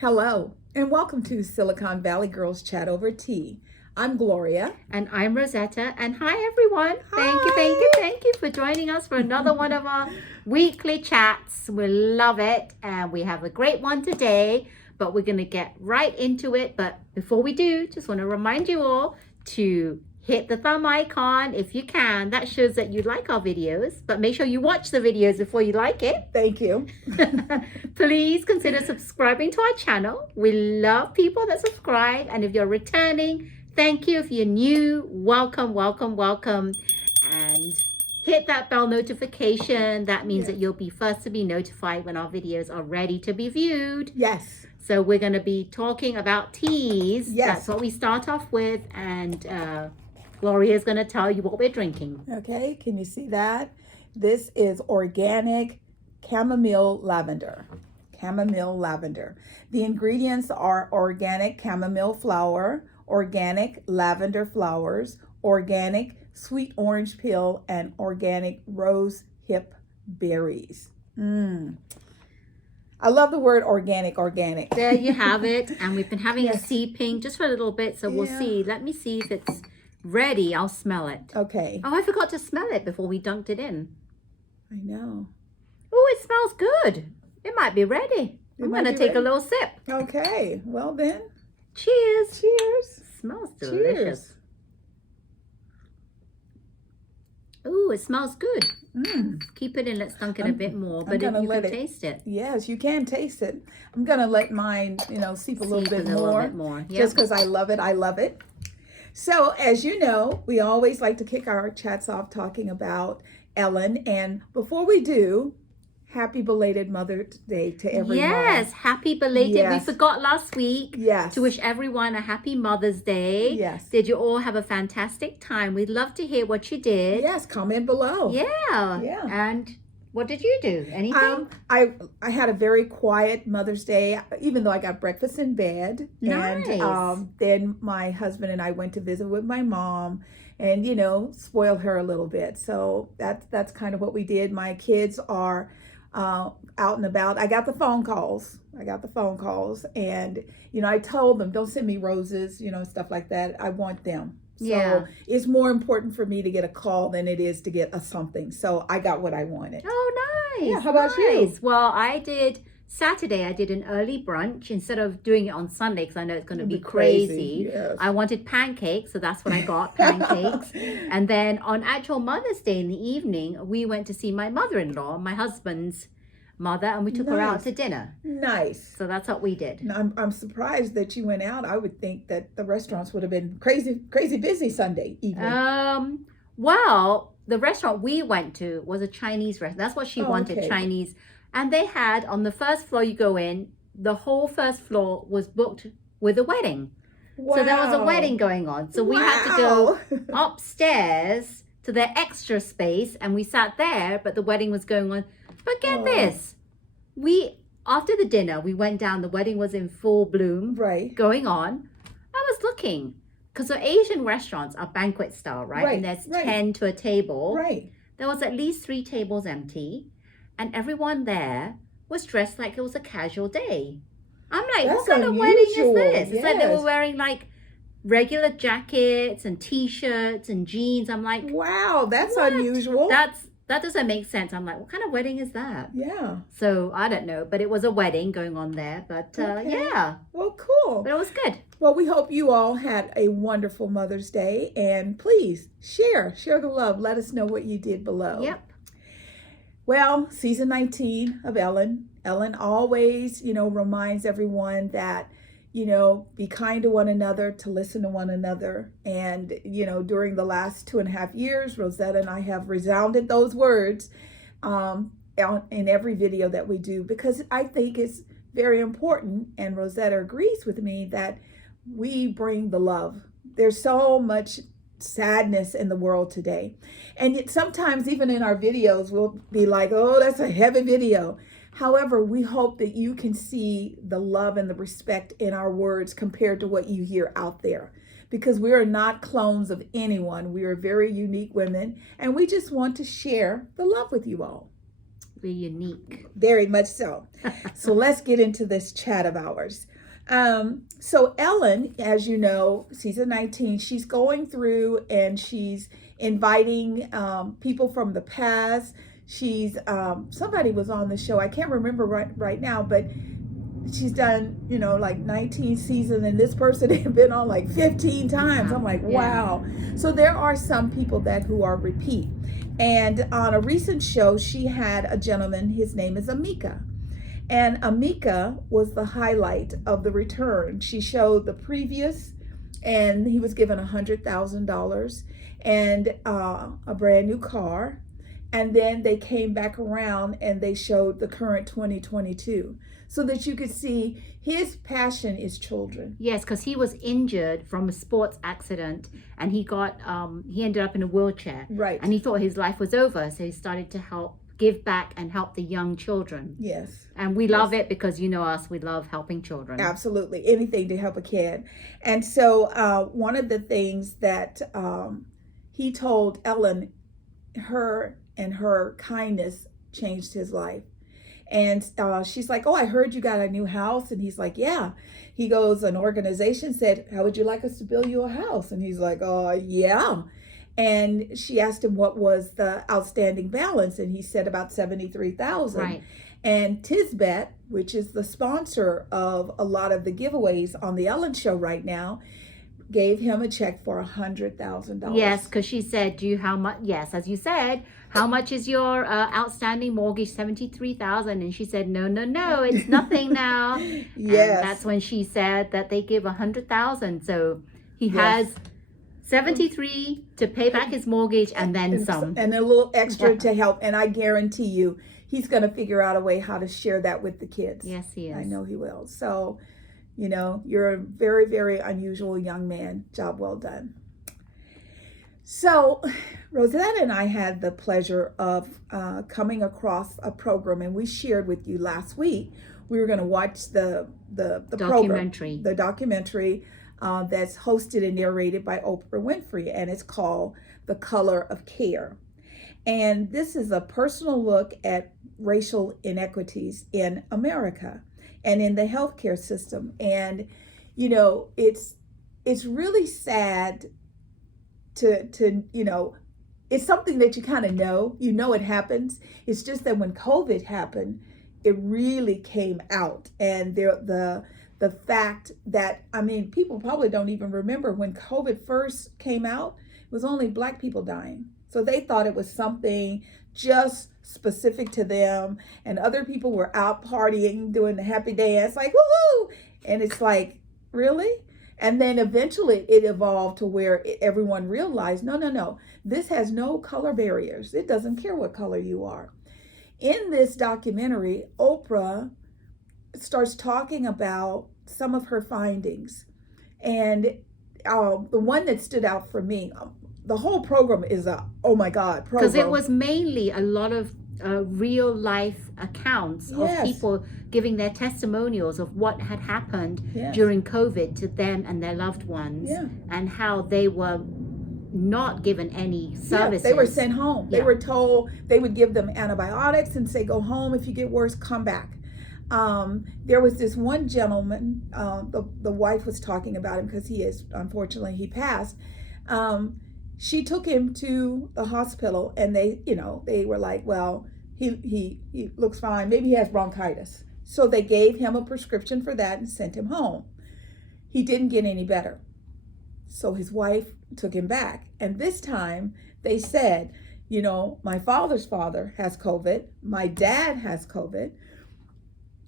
Hello, and welcome to Silicon Valley Girls Chat Over Tea. I'm Gloria. And I'm Rosetta. And hi, everyone. Hi. Thank you for joining us for another one of our weekly chats. We love it. And we have a great one today, but we're going to get right into it. But before we do, just want to remind you all to hit the thumb icon if you can. That shows that you like our videos, but make sure you watch the videos before you like it. Thank you. Please consider subscribing to our channel. We love people that subscribe. And if you're returning, thank you. If you're new, welcome. And hit that bell notification. That means that you'll be first to be notified when our videos are ready to be viewed. Yes. So we're going to be talking about teas. Yes. That's what we start off with. And Gloria's going to tell you what we're drinking. Okay, can you see that? This is organic chamomile lavender. Chamomile lavender. The ingredients are organic chamomile flower, organic lavender flowers, organic sweet orange peel, and organic rose hip berries. I love the word organic. There you have it. And we've been having a sipping just for a little bit. So we'll see. Let me see if it's ready. I'll smell it. Okay. Oh, I forgot to smell it before we dunked it in. I know. Oh, it smells good. It might be ready. I'm going to take a little sip. Okay. Well then. Cheers. Cheers. Smells delicious. Oh, it smells good. Keep it in. Let's dunk it a bit more. But if you can taste it. Yes, you can taste it. I'm going to let mine, seep a little bit more. Yep. Just because I love it. I love it. So, as you know, we always like to kick our chats off talking about Ellen. And before we do, happy belated Mother's Day to everyone. Yes, happy belated. Yes. We forgot last week to wish everyone a happy Mother's Day. Yes. Did you all have a fantastic time? We'd love to hear what you did. Yes, comment below. Yeah. And what did you do? Anything? I had a very quiet Mother's Day, even though I got breakfast in bed. Nice. And then my husband and I went to visit with my mom and, spoiled her a little bit. So that's kind of what we did. My kids are out and about. I got the phone calls. And, I told them, don't send me roses, stuff like that. I want them. So it's more important for me to get a call than it is to get a something. So I got what I wanted. Oh, nice. Yeah, how about you? Well, Saturday, I did an early brunch instead of doing it on Sunday because I know it's going to be crazy. Yes. I wanted pancakes, so that's what I got, pancakes. And then on actual Mother's Day in the evening, we went to see my mother-in-law, my husband's mother, and we took her out to dinner. Nice. So that's what we did. Now, I'm surprised that you went out. I would think that the restaurants would have been crazy busy Sunday evening. Well, the restaurant we went to was a Chinese restaurant. That's what she wanted, Chinese. And they had, on the first floor you go in, the whole first floor was booked with a wedding. Wow. So there was a wedding going on. So we had to go upstairs to their extra space and we sat there, but the wedding was going on. But get this, after the dinner, we went down, the wedding was in full bloom, going on. I was looking, because the Asian restaurants are banquet style, right? And there's 10 to a table. There was at least 3 tables empty, and everyone there was dressed like it was a casual day. I'm like, what kind of wedding is this? It's like they were wearing like regular jackets and t-shirts and jeans. I'm like, wow, that's unusual. That doesn't make sense. I'm like, what kind of wedding is that? Yeah. So I don't know, but it was a wedding going on there. But yeah. Well, cool. But it was good. Well, we hope you all had a wonderful Mother's Day. And please share the love. Let us know what you did below. Yep. Well, season 19 of Ellen. Ellen always, reminds everyone that, be kind to one another, to listen to one another. And, during the last 2.5 years, Rosetta and I have resounded those words in every video that we do, because I think it's very important, and Rosetta agrees with me, that we bring the love. There's so much sadness in the world today. And yet sometimes even in our videos, we'll be like, oh, that's a heavy video. However, we hope that you can see the love and the respect in our words compared to what you hear out there, because we are not clones of anyone. We are very unique women, and we just want to share the love with you all. We're unique. Very much so. So let's get into this chat of ours. So Ellen, as you know, season 19, she's going through and she's inviting people from the past. She's somebody was on the show. I can't remember right now, but she's done, like 19 seasons, and this person had been on like 15 times. I'm like, wow. So there are some people who are repeat. And on a recent show, she had a gentleman, his name is Amika. And Amika was the highlight of the return. She showed the previous, and he was given $100,000 and a brand new car. And then they came back around and they showed the current 2022 so that you could see his passion is children. Yes, because he was injured from a sports accident and he ended up in a wheelchair. Right. And he thought his life was over. So he started to give back and help the young children. Yes. And we love it because you know us, we love helping children. Absolutely. Anything to help a kid. And so one of the things that he told Ellen, her kindness changed his life. And she's like, oh, I heard you got a new house. And he's like, yeah. He goes, an organization said, how would you like us to build you a house? And he's like, oh, yeah. And she asked him what was the outstanding balance. And he said about $73,000. Right. And Tisbet, which is the sponsor of a lot of the giveaways on the Ellen Show right now, gave him a check for $100,000. Yes, because she said, how much? Yes, as you said, how much is your outstanding mortgage? $73,000. And she said, no, it's nothing now. Yes. And that's when she said that they give $100,000. So he has 73 to pay back his mortgage and then some. And a little extra to help. And I guarantee you, he's going to figure out a way how to share that with the kids. Yes, he is. I know he will. So, you're a very, very unusual young man. Job well done. So, Rosetta and I had the pleasure of coming across a program, and we shared with you last week. We were going to watch the documentary. Program, the documentary that's hosted and narrated by Oprah Winfrey, and it's called The Color of Care. And this is a personal look at racial inequities in America and in the healthcare system. And, it's really sad to it's something that you kind of know, it happens. It's just that when COVID happened, it really came out. And the fact that, people probably don't even remember when COVID first came out, it was only Black people dying. So they thought it was something just specific to them, and other people were out partying, doing the happy dance, like, woohoo! And it's like, really? And then eventually it evolved to where everyone realized, no, this has no color barriers. It doesn't care what color you are. In this documentary, Oprah starts talking about some of her findings. And the one that stood out for me, the whole program is oh my God program. Because it was mainly a lot of real life accounts of people giving their testimonials of what had happened during COVID to them and their loved ones, and how they were not given any services. They were sent home. They were told they would give them antibiotics and say, go home. If you get worse, come back. There was this one gentleman, the wife was talking about him because unfortunately he passed. She took him to the hospital, and they were like, well, he looks fine. Maybe he has bronchitis. So they gave him a prescription for that and sent him home. He didn't get any better. So his wife took him back. And this time they said, my father's father has COVID. My dad has COVID.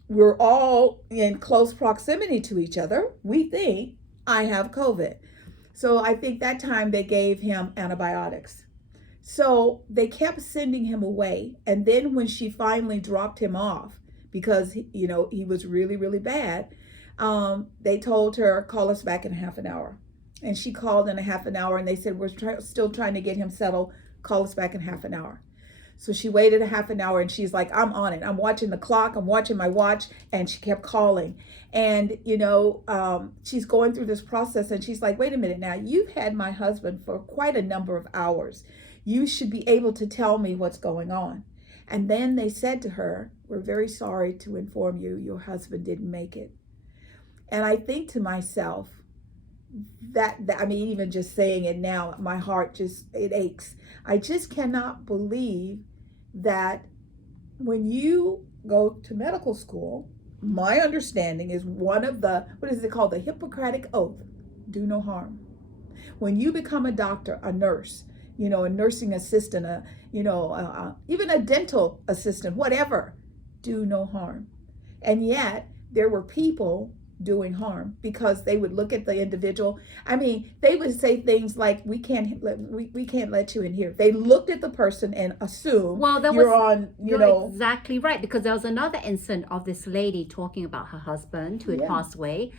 We're all in close proximity to each other. We think I have COVID. So I think that time they gave him antibiotics. So they kept sending him away. And then when she finally dropped him off, because, he was really, really bad, they told her, call us back in half an hour. And she called in a half an hour, and they said, we're still trying to get him settled. Call us back in half an hour. So she waited a half an hour, and she's like, I'm on it. I'm watching the clock. I'm watching my watch. And she kept calling. And, she's going through this process, and she's like, wait a minute now. You've had my husband for quite a number of hours. You should be able to tell me what's going on. And then they said to her, "We're very sorry to inform you your husband didn't make it." And I think to myself, that I mean, even just saying it now, my heart just, it aches. I just cannot believe that when you go to medical school, my understanding is one of the, what is it called, the Hippocratic Oath, do no harm. When you become a doctor, a nurse, you know, a nursing assistant, even a dental assistant, whatever, do no harm. And yet there were people doing harm because they would look at the individual. I mean, they would say things like, we can't let you in here. They looked at the person and assumed, well, you're exactly right, because there was another incident of this lady talking about her husband who had passed away.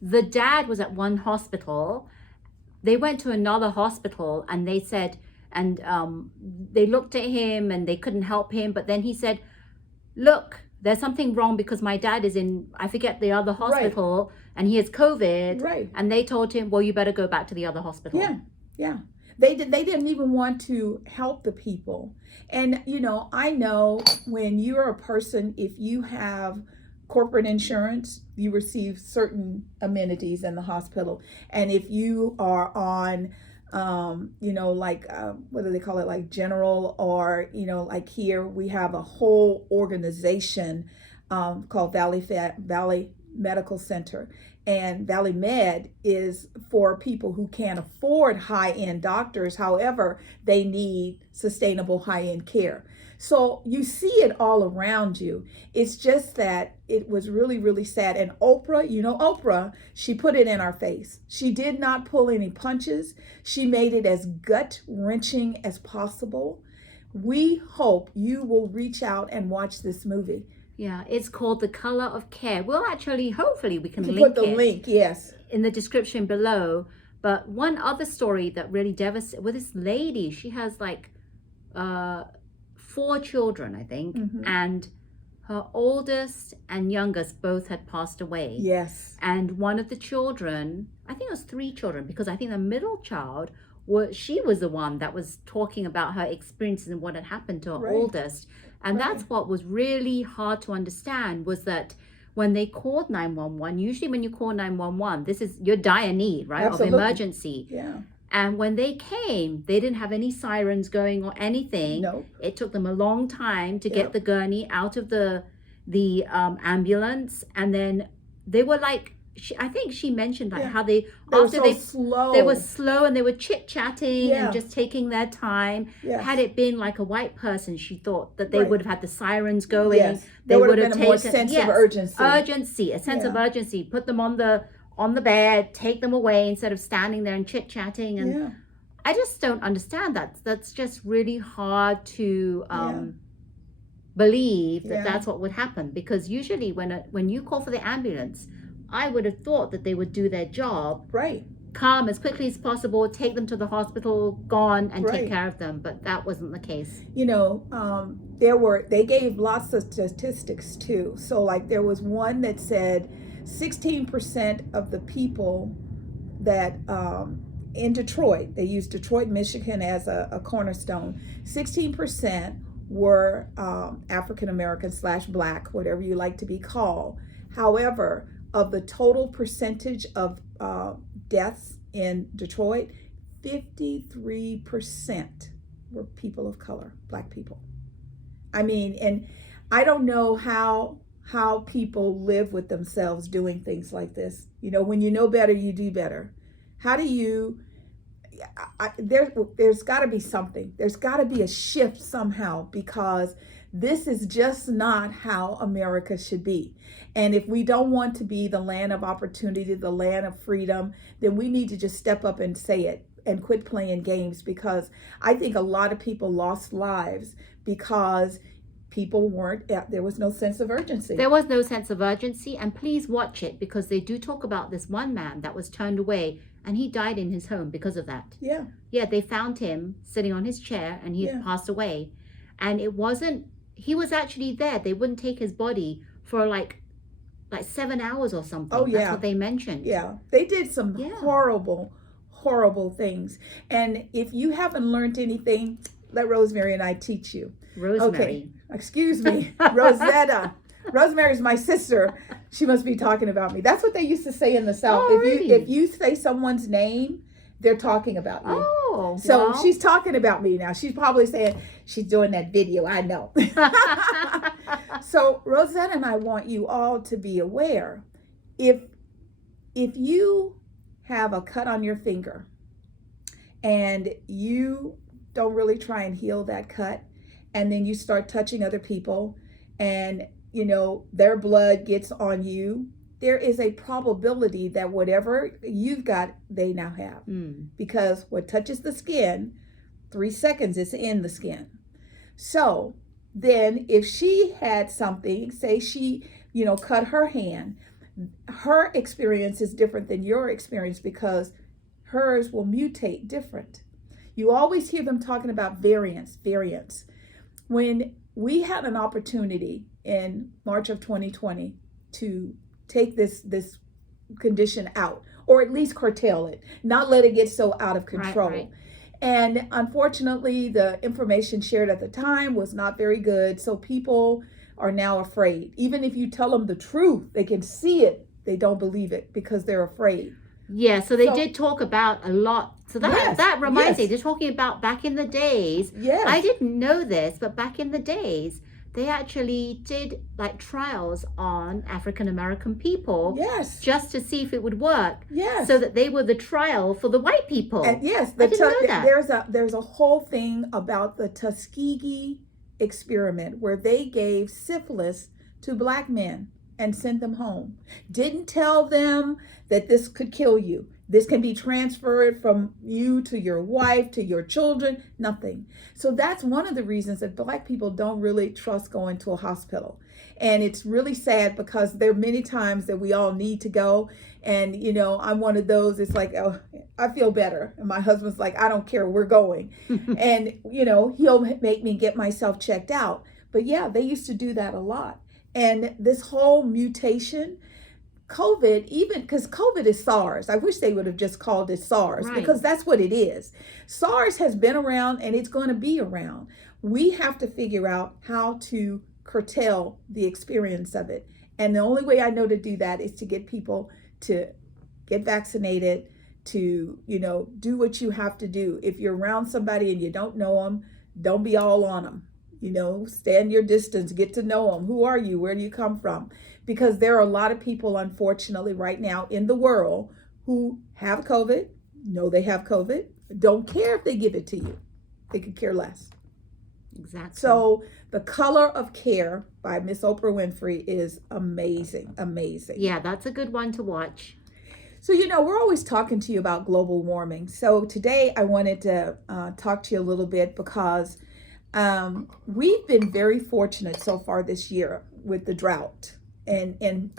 The dad was at one hospital. They went to another hospital and they said, and they looked at him and they couldn't help him. But then he said, "Look, there's something wrong because my dad is in, I forget the other hospital, and he has COVID." Right. And they told him, "Well, you better go back to the other hospital." Yeah. They didn't even want to help the people. And, I know when you're a person, if you have corporate insurance, you receive certain amenities in the hospital. And if you are on, what do they call it? Like general, or, like here we have a whole organization called Valley Medical Center. And Valley Med is for people who can't afford high-end doctors. However, they need sustainable high-end care. So you see it all around you. It's just that it was really, really sad. And Oprah, she put it in our face. She did not pull any punches. She made it as gut-wrenching as possible. We hope you will reach out and watch this movie. Yeah, it's called The Color of Care. Well, actually, hopefully we can link put the link, yes, in the description below. But one other story that really devastated, with this lady, she has like 4 children, I think, and her oldest and youngest both had passed away. Yes. And one of the children, I think it was 3 children, because I think the middle child, she was the one that was talking about her experiences and what had happened to her oldest. And that's what was really hard to understand, was that when they called 911, usually when you call 911, this is your dire need, right? Absolutely. Of emergency. Yeah. And when they came, they didn't have any sirens going or anything. No. It took them a long time to get the gurney out of the ambulance. And then they were like, I think she mentioned that how they were slow and they were chit-chatting and just taking their time. Yes. Had it been like a white person, she thought that they would have had the sirens going. Yes. They would have taken a more sense of urgency. A sense of urgency. Put them on the bed, take them away instead of standing there and chit-chatting. And I just don't understand that. That's just really hard to believe that that's what would happen, because usually when you call for the ambulance, I would have thought that they would do their job, come as quickly as possible, take them to the hospital, gone, and take care of them. But that wasn't the case. They gave lots of statistics too. So like there was one that said 16% of the people that in Detroit, they used Detroit, Michigan as a cornerstone, 16% were African American / Black, whatever you like to be called. However, of the total percentage of deaths in Detroit, 53% were people of color, Black people. I mean, and I don't know how people live with themselves doing things like this. When you know better, you do better. How do you, there's got to be something. There's got to be a shift somehow, because this is just not how America should be. And if we don't want to be the land of opportunity, the land of freedom, then we need to just step up and say it and quit playing games, because I think a lot of people lost lives because people there was no sense of urgency. There was no sense of urgency. And please watch it, because they do talk about this one man that was turned away, and he died in his home because of that. Yeah, they found him sitting on his chair and he had passed away. And he was actually there. They wouldn't take his body for like 7 hours or something. Oh, yeah. That's what they mentioned. Yeah, they did some horrible things. And if you haven't learned anything, let Rosemary and I teach you. Rosemary. Okay, excuse me, Rosetta. Rosemary's my sister. She must be talking about me. That's what they used to say in the South. Oh, really? If you say someone's name, they're talking about you. Oh, so well. she's talking about me now. She's probably saying she's doing that video. I know. So Rosetta and I want you all to be aware. If you have a cut on your finger and you don't really try and heal that cut, and then you start touching other people and their blood gets on you, there is a probability that whatever you've got, they now have. Because what touches the skin, 3 seconds it's in the skin. So then if she had something, say she, cut her hand, her experience is different than your experience because hers will mutate different. You always hear them talking about variants. When we had an opportunity in March of 2020 to take this condition out, or at least curtail it, not let it get so out of control. Right. And unfortunately, the information shared at the time was not very good. So people are now afraid. Even if you tell them the truth, they can see it, they don't believe it because they're afraid. Yeah, so they did talk about a lot. So that reminds me, they're talking about back in the days. Yes. I didn't know this, but back in the days, they actually did like trials on African American people. Yes. Just to see if it would work. Yes. So that they were the trial for the white people. And yes, I didn't know that. There's a whole thing about the Tuskegee experiment where they gave syphilis to black men and sent them home. Didn't tell them that this could kill you. This can be transferred from you to your wife, to your children, nothing. So that's one of the reasons that black people don't really trust going to a hospital. And it's really sad because there are many times that we all need to go. And, I'm one of those, it's like, oh, I feel better. And my husband's like, I don't care, we're going. And, he'll make me get myself checked out. But yeah, they used to do that a lot. And this whole mutation, COVID, even because COVID is SARS. I wish they would have just called it SARS because that's what it is. SARS has been around and it's going to be around. We have to figure out how to curtail the experience of it. And the only way I know to do that is to get people to get vaccinated, to, do what you have to do. If you're around somebody and you don't know them, don't be all on them. Stand your distance, get to know them. Who are you? Where do you come from? Because there are a lot of people, unfortunately, right now in the world who have COVID, know they have COVID, don't care if they give it to you. They could care less. Exactly. So The Color of Care by Miss Oprah Winfrey is amazing, amazing. Yeah, that's a good one to watch. So, we're always talking to you about global warming. So today I wanted to talk to you a little bit because we've been very fortunate so far this year with the drought and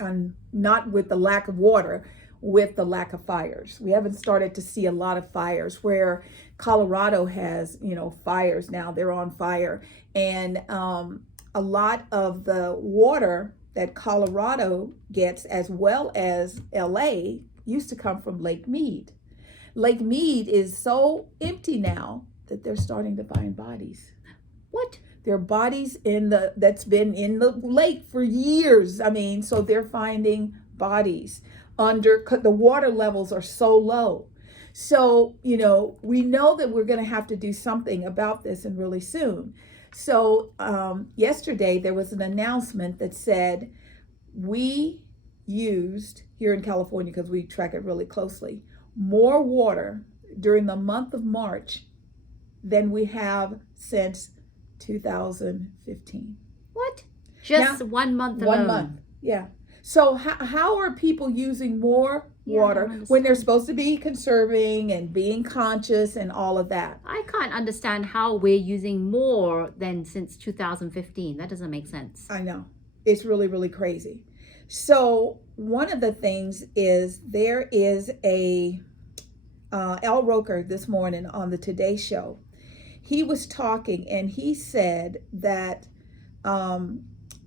not with the lack of water, with the lack of fires. We haven't started to see a lot of fires where Colorado has, fires now. They're on fire. And a lot of the water that Colorado gets, as well as LA, used to come from Lake Mead. Lake Mead is so empty now that they're starting to find bodies. What? There are bodies that's been in the lake for years. So they're finding bodies under, the water levels are so low. So, we know that we're going to have to do something about this and really soon. So yesterday there was an announcement that said we used, here in California, because we track it really closely, more water during the month of March than we have since 2015. What? Just 1 month alone? 1 month, yeah. So how are people using more water when they're supposed to be conserving and being conscious and all of that? I can't understand how we're using more than since 2015. That doesn't make sense. I know. It's really, really crazy. So one of the things is there is a Al Roker this morning on the Today Show. He was talking and he said that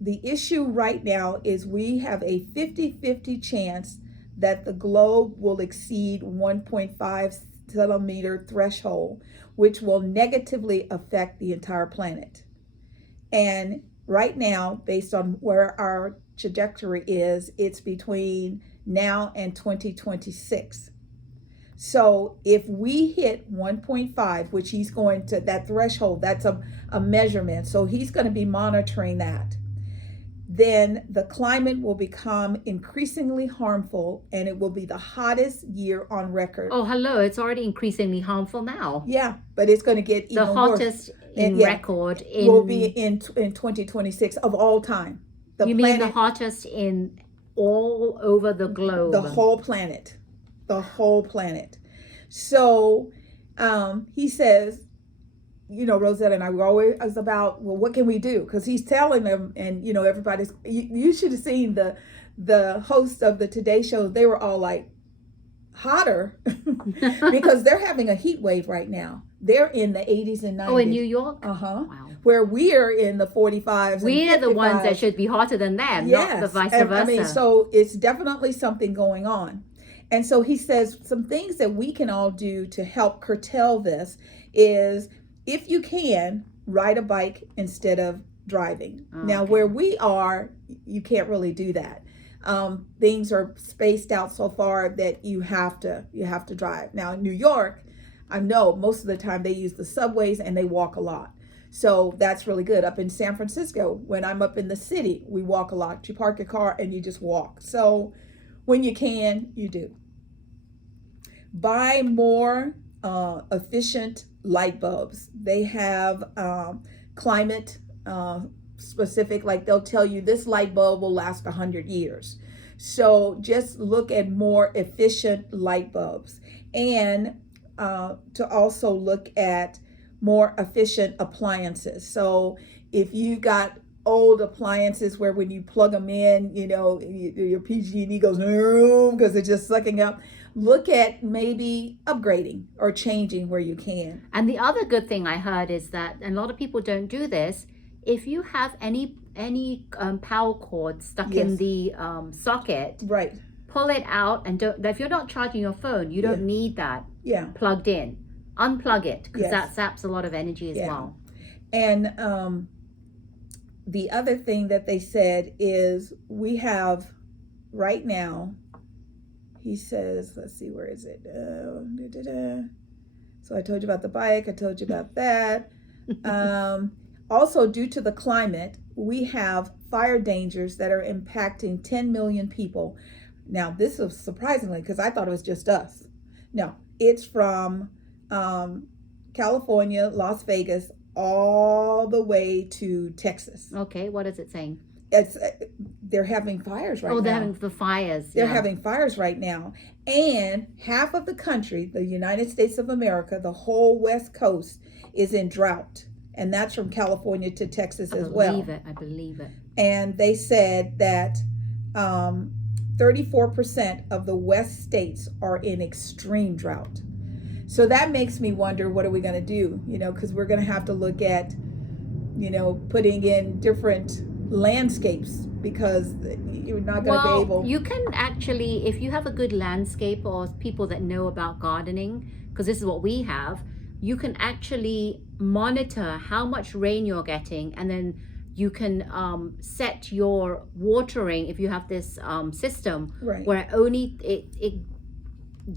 the issue right now is we have a 50-50 chance that the globe will exceed 1.5 centimeter threshold, which will negatively affect the entire planet. And right now, based on where our trajectory is, it's between now and 2026. So if we hit 1.5, which he's going to, that threshold, that's a measurement. So he's going to be monitoring that. Then the climate will become increasingly harmful and it will be the hottest year on record. Oh, hello. It's already increasingly harmful now. Yeah, but it's going to get even The worse. hottest in record will be in 2026 of all time. You mean the hottest in all over the globe? The whole planet. The whole planet. So he says, you know, Rosetta and I were always about, well, what can we do? Because he's telling them, and you know, everybody's. You should have seen the hosts of the Today Show. They were all like, hotter, because they're having a heat wave right now. They're in the 80s and 90s. Oh, in New York? Uh-huh. Wow. Where we're in the 45s. We're the ones that should be hotter than them, yes. not the vice versa. I mean, so it's definitely something going on. And so he says some things that we can all do to help curtail this is, if you can, ride a bike instead of driving. Okay. Now, where we are, you can't really do that. Things are spaced out so far that you have to drive. Now, in New York, I know most of the time they use the subways and they walk a lot. So that's really good. Up in San Francisco, when I'm up in the city, we walk a lot. You park your car and you just walk. So when you can, you do. Buy more efficient light bulbs. They have climate specific, like they'll tell you this light bulb will last 100 years. So just look at more efficient light bulbs, and to also look at more efficient appliances. So if you got old appliances where when you plug them in, you know, your PG&E goes because it's just sucking up. Look at maybe upgrading or changing where you can. And the other good thing I heard is that, and a lot of people don't do this, if you have any power cord stuck in the socket, right, pull it out, and don't. If you're not charging your phone, you don't need that plugged in. Unplug it, because that saps a lot of energy as well. And the other thing that they said is, we have right now, he says, let's see, where is it? So I told you about the bike. I told you about that. Also, due to the climate, we have fire dangers that are impacting 10 million people. Now, this is surprisingly, because I thought it was just us. No, it's from California, Las Vegas, all the way to Texas. Okay, what is it saying? It's they're having fires right now. Oh, they're having the fires. They're having fires right now. And half of the country, the United States of America, the whole West Coast, is in drought. And that's from California to Texas as well. I believe it. And they said that 34% of the West states are in extreme drought. So that makes me wonder, what are we going to do? You know, because we're going to have to look at, you know, putting in different landscapes, because you're not going to be able. You can actually, if you have a good landscape or people that know about gardening, because this is what we have, you can actually monitor how much rain you're getting, and then you can set your watering, if you have this system where only it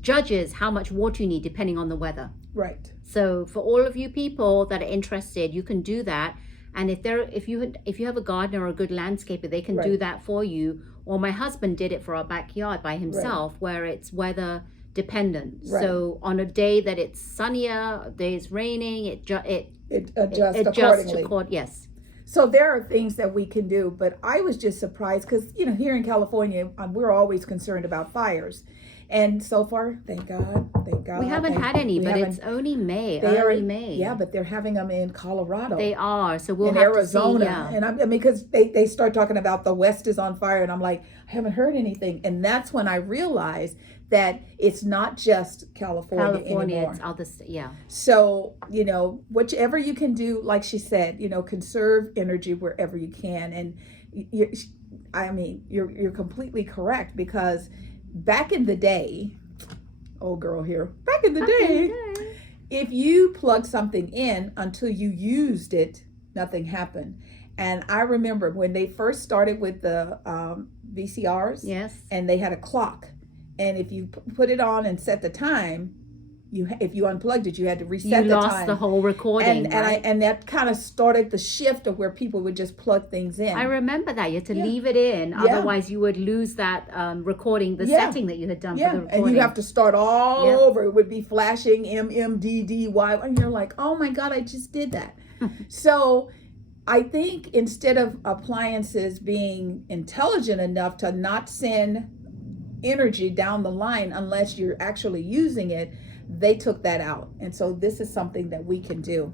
judges how much water you need depending on the weather. Right. So for all of you people that are interested, you can do that. And if you have a gardener or a good landscaper, they can do that for you. Or my husband did it for our backyard by himself, where it's weather dependent. Right. So on a day that it's sunnier, a day it's raining, it adjusts accordingly. Yes. So there are things that we can do, but I was just surprised because, you know, here in California, we're always concerned about fires. And so far, thank God. We haven't had any, but it's only May, early May. Yeah, but they're having them in Colorado. They are, so we'll in have Arizona. To see, yeah. And I mean, because they start talking about the West is on fire, and I'm like, I haven't heard anything. And that's when I realized that it's not just California anymore. It's other, So, you know, whichever you can do, like she said, you know, conserve energy wherever you can. And you're completely correct, because back in the day, old girl here, back in the day, if you plugged something in until you used it, nothing happened. And I remember when they first started with the VCRs, Yes. and they had a clock, and if you put it on and set the time, if you unplugged it, you had to reset You the lost time. the whole recording, right? And that kind of started the shift of where people would just plug things in. I remember that. You had to Yeah. leave it in, Yeah. otherwise you would lose that recording, the Yeah. setting that you had done Yeah, for the recording. and you have to start all Yep. over. It would be flashing MMDDY, and you're like, oh my God, I just did that. So I think instead of appliances being intelligent enough to not send energy down the line unless you're actually using it, they took that out. And so this is something that we can do.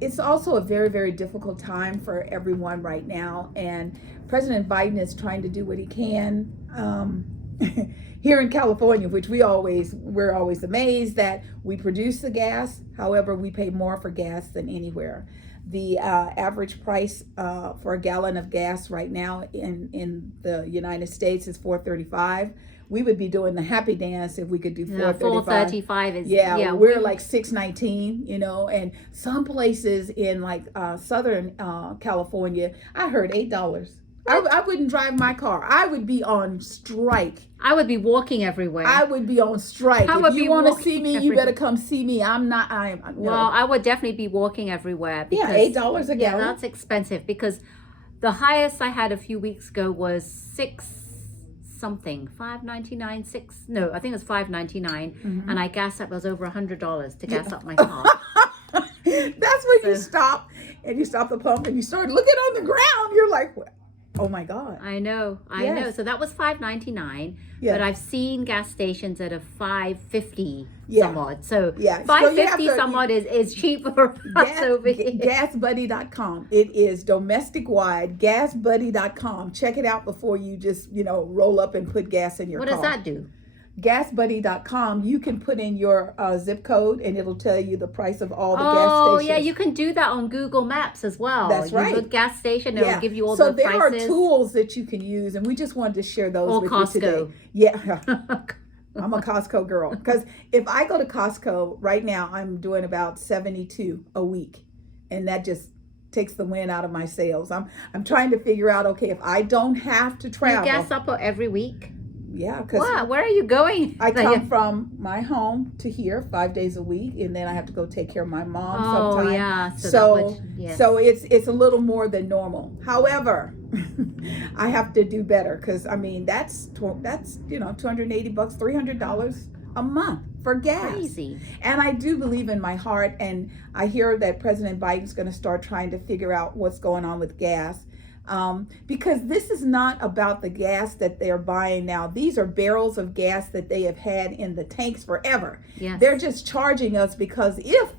It's also a very, very difficult time for everyone right now. And President Biden is trying to do what he can. Here in California, which we're always amazed that we produce the gas. However, we pay more for gas than anywhere. The average price for a gallon of gas right now in the United States is $4.35. We would be doing the happy dance if we could do $4.35. $4.35 is We're like $6.19, and some places in like Southern California, I heard $8. I wouldn't drive my car. I would be on strike. I would be walking everywhere. I would be on strike. I would If you be want to walking see me, you everywhere. better come see me. Well, I would definitely be walking everywhere. Yeah, Because, $8 a yeah, gallon. that's expensive because the highest I had a few weeks ago was $5.99, no, I think it was $5.99, and I gassed up. It was over $100 to gas up my car. That's when you stop the pump and you start looking on the ground. You're like, oh my God. I know. Yes. So that was $5.99, Yeah. but I've seen gas stations at a $5.50 Yeah. some odd. So Yeah. So you have $5.50 to- some odd is cheaper for us over here. GasBuddy.com. It is domestic wide. GasBuddy.com. Check it out before you just, roll up and put gas in your What car. does that do? GasBuddy.com. You can put in your zip code and it'll tell you the price of all the gas Oh, stations. yeah, you can do that on Google Maps as well. That's right. You look gas station, it'll give you all so the prices. there are tools that you can use, and we just wanted to share those Or with Costco. you today. Yeah. I'm a Costco girl because if I go to Costco right now, I'm doing about 72 a week, and that just takes the wind out of my sails. I'm trying to figure out, okay, if I don't have to You travel. gas up every week? Yeah, because What? Where are you going? I come from my home to here 5 days a week, and then I have to go take care of my mom sometimes. Yeah. So it's a little more than normal. However, I have to do better because that's $280, $300 a month for gas. Crazy. And I do believe in my heart, and I hear that President Biden's going to start trying to figure out what's going on with gas. Because this is not about the gas that they're buying now. These are barrels of gas that they have had in the tanks forever. Yes. They're just charging us because if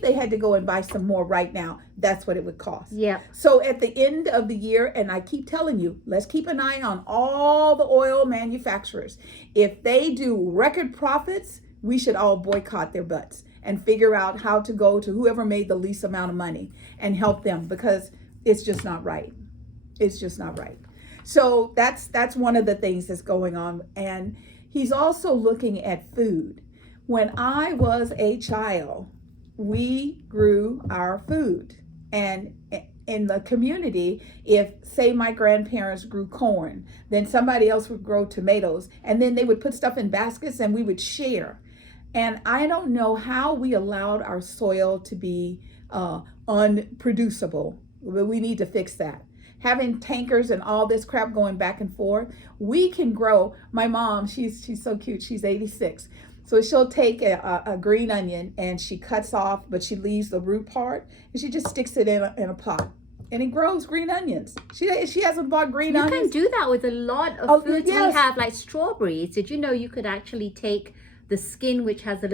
they had to go and buy some more right now, that's what it would cost. Yeah. So at the end of the year, and I keep telling you, let's keep an eye on all the oil manufacturers. If they do record profits, we should all boycott their butts and figure out how to go to whoever made the least amount of money and help them, because it's just not right. It's just not right. So that's one of the things that's going on. And he's also looking at food. When I was a child, we grew our food. And in the community, if, say, my grandparents grew corn, then somebody else would grow tomatoes. And then they would put stuff in baskets and we would share. And I don't know how we allowed our soil to be unproducible. But we need to fix that. Having tankers and all this crap going back and forth, we can grow. My mom, she's so cute. She's 86. So she'll take a green onion and she cuts off, but she leaves the root part, and she just sticks it in a pot. And it grows green onions. She hasn't bought green onions. You can do that with a lot of foods yes. we have, like strawberries. Did you know you could actually take the skin, which has those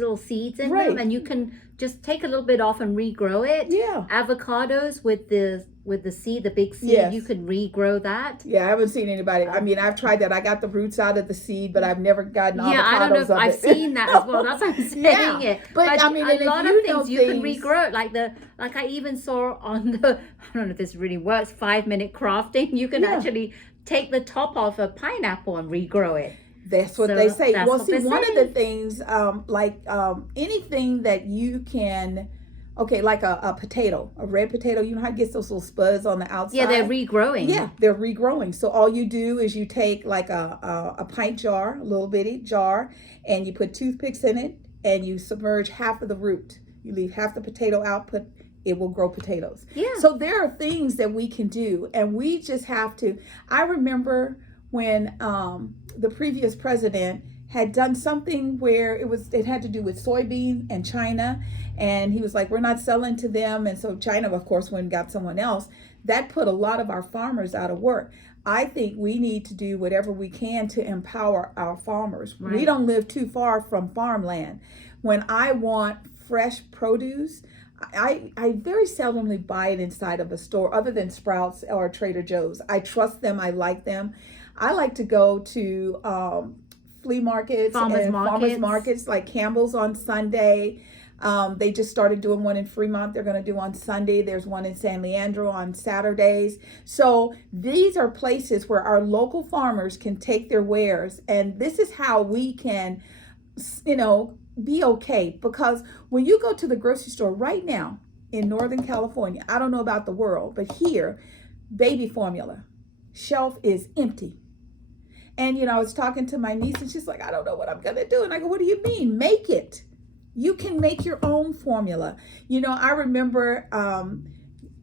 little seeds in them, and you can just take a little bit off and regrow it? Yeah. Avocados with the seed, the big seed, Yes. you could regrow that. Yeah, I haven't seen anybody. I've tried that. I got the roots out of the seed, but I've never gotten avocados I don't know if of I've it. seen that as well. That's what I'm saying. Yeah, it. but a and if lot of you know things you can things- regrow it. Like I even saw on the, I don't know if this really works, 5-minute crafting. You can actually take the top off a pineapple and regrow it. That's what So they say. that's Well, what see, they one of say. the things, anything that you can, okay, like a potato, a red potato, you know how it gets those little spuds on the outside? Yeah, they're regrowing. Yeah, they're regrowing. So all you do is you take like a pint jar, a little bitty jar, and you put toothpicks in it, and you submerge half of the root. You leave half the potato out, it will grow potatoes. Yeah. So there are things that we can do, and we just have to. I remember when the previous president had done something where it had to do with soybean and China, and he was like, we're not selling to them, and so China of course went and got someone else. That put a lot of our farmers out of work. I think we need to do whatever we can to empower our farmers. Right. We don't live too far from farmland. When I want fresh produce, I very seldomly buy it inside of a store other than Sprouts or Trader Joe's. I trust them. I like them. I like to go to flea markets Farmers and markets. farmers markets like Campbell's on Sunday. They just started doing one in Fremont. They're going to do on Sunday. There's one in San Leandro on Saturdays. So these are places where our local farmers can take their wares. And this is how we can, be okay. Because when you go to the grocery store right now in Northern California, I don't know about the world, but here, baby formula shelf is empty. And, I was talking to my niece and she's like, I don't know what I'm going to do. And I go, what do you mean? Make it. You can make your own formula. I remember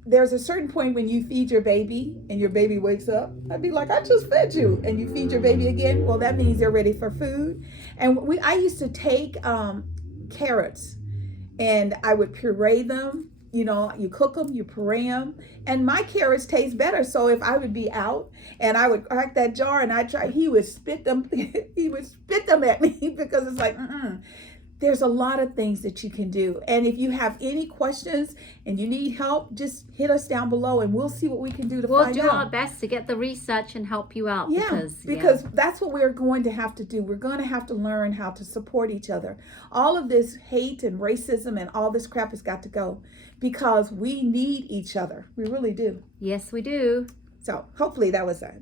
there's a certain point when you feed your baby and your baby wakes up. I'd be like, I just fed you. And you feed your baby again. Well, that means they're ready for food. And I used to take carrots and I would puree them. You cook them, you puree them, and my carrots taste better. So if I would be out and I would crack that jar and he would spit them, he would spit them at me because it's like, There's a lot of things that you can do. And if you have any questions and you need help, just hit us down below and we'll see what we can do to find out. We'll do our best to get the research and help you out. Because that's what we're going to have to do. We're going to have to learn how to support each other. All of this hate and racism and all this crap has got to go because we need each other. We really do. Yes, we do. So hopefully that was a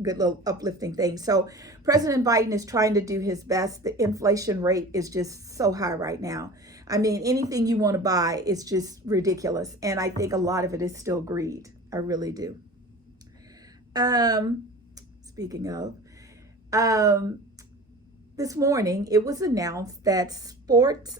good little uplifting thing. So President Biden is trying to do his best. The inflation rate is just so high right now. I mean, anything you want to buy is just ridiculous. And I think a lot of it is still greed. I really do. Speaking of, this morning it was announced that Fox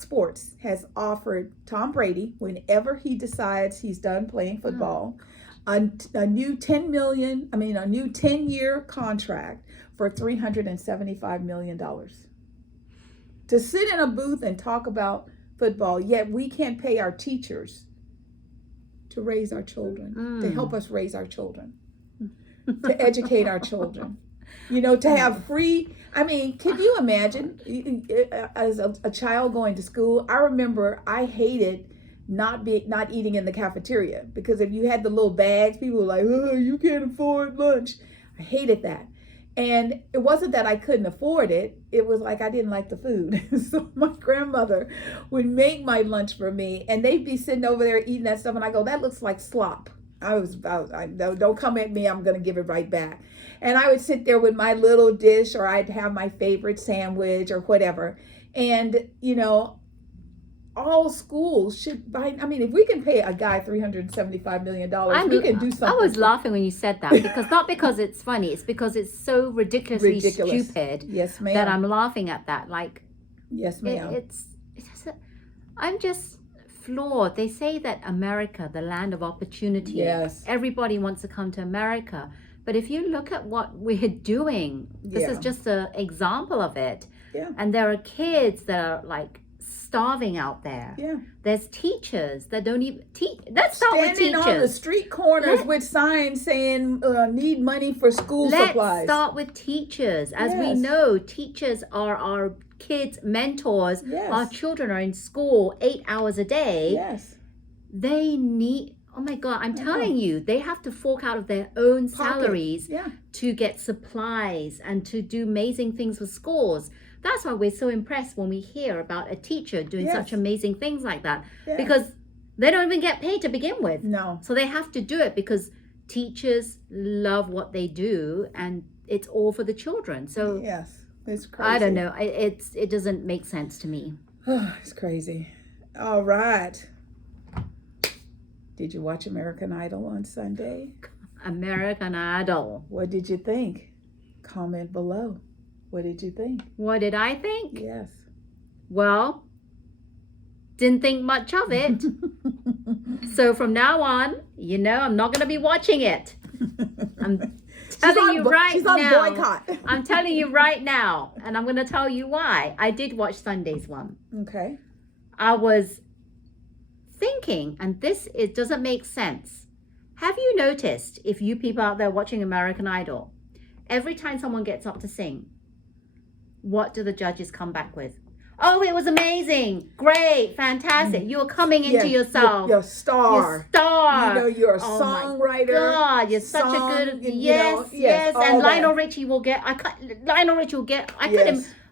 Sports has offered Tom Brady, whenever he decides he's done playing football, a new 10-year contract for $375 million to sit in a booth and talk about football. Yet we can't pay our teachers to raise our children, to help us raise our children, to educate our children, to have free. I mean, can you imagine as a child going to school? I remember I hated not eating in the cafeteria because if you had the little bags, people were like, oh, you can't afford lunch. I hated that. And it wasn't that I couldn't afford it. It was like I didn't like the food. So my grandmother would make my lunch for me and they'd be sitting over there eating that stuff. And I go, that looks like slop. Don't come at me. I'm going to give it right back. And I would sit there with my little dish or I'd have my favorite sandwich or whatever. And, all schools should buy. I mean, if we can pay a guy $375 million, we can do something. I was laughing when you said that because not because it's funny, it's because it's so ridiculous. Stupid. Yes, ma'am. That I'm laughing at that. Like, yes, ma'am. I'm just flawed. They say that America, the land of opportunity. Yes. Everybody wants to come to America, but if you look at what we're doing, this is just an example of it. Yeah. And there are kids that are like starving out there. Yeah. There's teachers that don't even teach. Let's start with teachers. Standing on the street corners with signs saying need money for school supplies. Let's start with teachers. As we know, teachers are our kids' mentors. Yes. Our children are in school 8 hours a day. Yes. They need, oh my God, I'm telling you, they have to fork out of their own salaries to get supplies and to do amazing things with schools. That's why we're so impressed when we hear about a teacher doing such amazing things like that. Because they don't even get paid to begin with. No. So they have to do it because teachers love what they do and it's all for the children. So yes, it's crazy. I don't know. It doesn't make sense to me. It's crazy. All right. Did you watch American Idol on Sunday? American Idol. What did you think? Comment below. What did you think? What did I think? Yes. Well, didn't think much of it. So from now on, I'm not going to be watching it. I'm telling you right she's on now. boycott. I'm telling you right now. And I'm going to tell you why. I did watch Sunday's one. Okay. I was thinking, and it doesn't make sense. Have you noticed, if you people out there watching American Idol, every time someone gets up to sing, what do the judges come back with? Oh, it was amazing. Great. Fantastic. You're coming into yourself. You're a star. You're a Oh songwriter. My God, you're such a good. Yes. And Lionel Richie will get.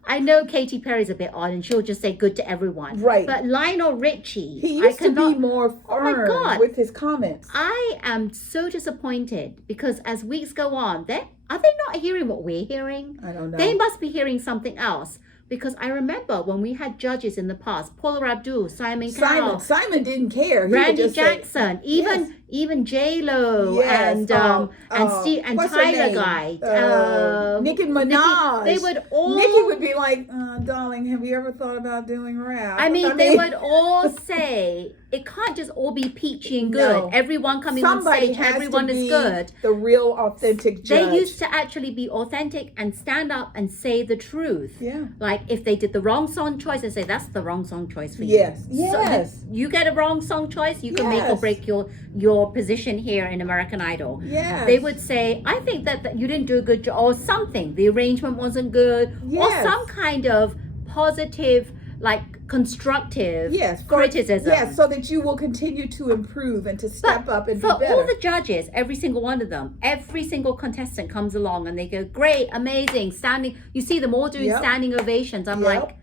I know Katy Perry's a bit odd, and she'll just say good to everyone. Right. But Lionel Richie, he used to be more firm with his comments. I am so disappointed because as weeks go on, are they not hearing what we're hearing? I don't know. They must be hearing something else. Because I remember when we had judges in the past, Paula Abdul, Simon Cowell. Simon didn't care. Randy Jackson, even J-Lo and Steve and Tyler Guy. Nicki Minaj. They would all. Nicki would be like, darling, have you ever thought about doing rap? I mean, they would all say, it can't just all be peachy and good. No. Everyone coming on stage, everyone is good. The real authentic judge. They used to actually be authentic and stand up and say the truth. Yeah. Like if they did the wrong song choice, they say that's the wrong song choice for you. Yes. So you get a wrong song choice, you can make or break your position here in American Idol. Yes. They would say, I think that you didn't do a good job or something. The arrangement wasn't good or some kind of positive, like constructive criticism. Yes, so that you will continue to improve and to step up and be better. For all the judges, every single one of them, every single contestant comes along and they go, great, amazing, standing. You see them all doing standing ovations. I'm like,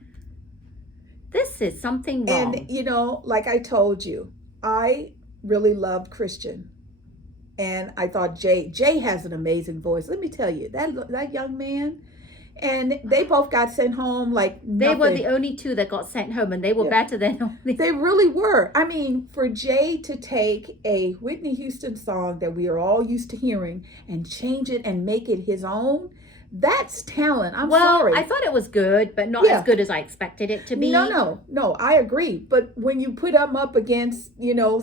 this is something wrong. And, like I told you, I really loved Christian. And I thought Jay has an amazing voice. Let me tell you, that young man, and they both got sent home like nothing. They were the only two that got sent home, and they were better than They really were. I mean, for Jay to take a Whitney Houston song that we are all used to hearing and change it and make it his own, that's talent. I'm sorry. I thought it was good, but not as good as I expected it to be. No, I agree. But when you put him up against,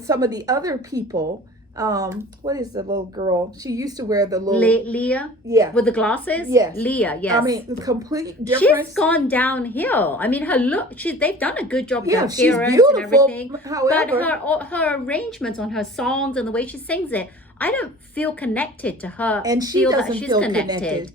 some of the other people, what is the little girl? She used to wear the little Leah. Yeah. With the glasses. Yes. Leah. Yes. I mean, complete difference. She's gone downhill. I mean, her look. They've done a good job. Yeah, with she's appearance beautiful. And everything. However, but her arrangements on her songs and the way she sings it, I don't feel connected to her. And she doesn't feel connected.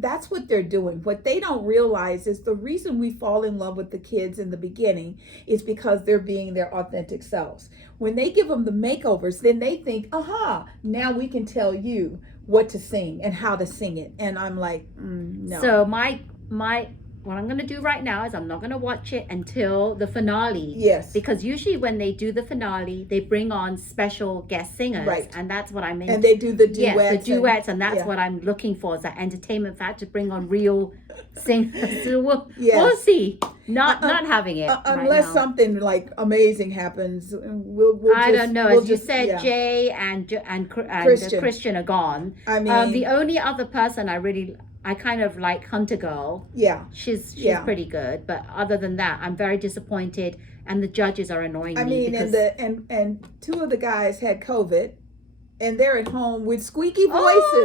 That's what they're doing. What they don't realize is the reason we fall in love with the kids in the beginning is because they're being their authentic selves. When they give them the makeovers, then they think, aha, now we can tell you what to sing and how to sing it. And I'm like, no. So what I'm going to do right now is I'm not going to watch it until the finale. Yes. Because usually when they do the finale, they bring on special guest singers. Right. And that's what I'm in. And they do the duets. Yes, the duets. And that's what I'm looking for, is that entertainment factor to bring on real singers. So we'll see. Not having it unless something like amazing happens. I don't know. As you said, Jay and Christian are gone. I mean, the only other person I kind of like Hunter Girl. Yeah. She's pretty good. But other than that, I'm very disappointed. And the judges are annoying me. I mean, because... and two of the guys had COVID. And they're at home with squeaky voices. Oh,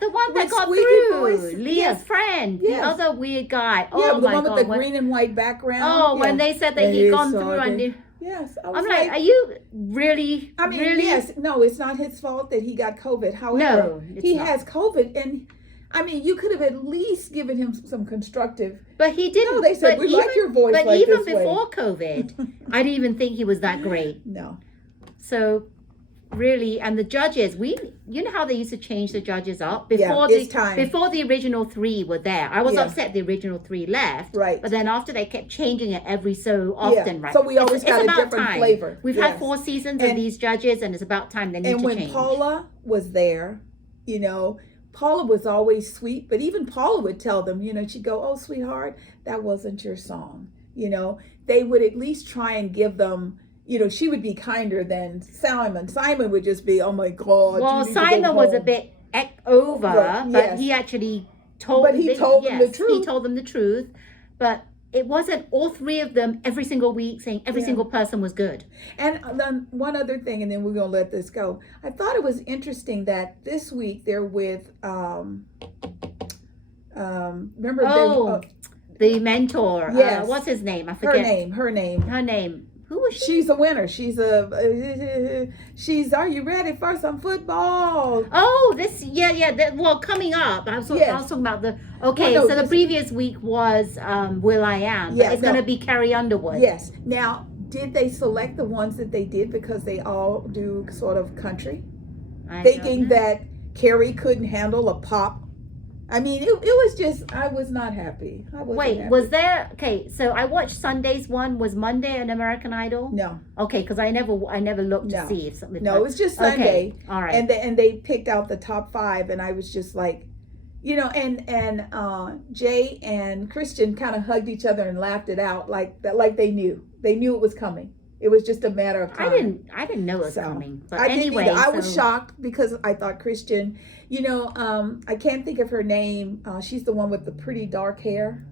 the one that got through. Leah's friend. Yes. The other weird guy. The one with the green and white background. Oh, when they said that he'd gone through and... Yes. I'm like, are you really? I mean, really? yes. No, it's not his fault that he got COVID. However, he has COVID. And I mean, you could have at least given him some constructive. But he didn't. No, they said, we like your voice like this way. But even before COVID, I didn't even think he was that great. No. So... Really, and the judges, you know how they used to change the judges up before the original 3 were there. I was upset the original 3 left, right? But then after they kept changing it every so often, right? So we always got a different flavor. We've had 4 seasons of these judges, and it's about time they need to change. And when Paula was there, Paula was always sweet, but even Paula would tell them, she'd go, "Oh, sweetheart, that wasn't your song." They would at least try and give them, she would be kinder than Simon. Simon would just be, "Oh my God." Well, Simon was a bit over, Right, but yes. he actually told But he told them the He truth. told them the truth. But it wasn't all three of them every single week saying every single person was good. And then one other thing, and then we're going to let this go. I thought it was interesting that this week they're with, remember the mentor. Yes. What's his name? I forget. Her name. Who was she? She's a winner. She's are you ready for some football? Oh, well, coming up. I was talking about the, the previous week was Will I Am. But it's going to be Carrie Underwood. Yes. Now, did they select the ones that they did because they all do sort of country? Thinking that Carrie couldn't handle a pop. I mean, it was just, I was not happy. Was there, so I watched Sunday's one. Was Monday an American Idol? No. Okay, because I never looked to see if something. No, it was just Sunday. Okay. All right. And they picked out the top 5, and I was just like, and Jay and Christian kind of hugged each other and laughed it out like they knew it was coming. It was just a matter of time. I didn't know it was coming. But anyway, I was shocked because I thought Christian, I can't think of her name. She's the one with the pretty dark hair.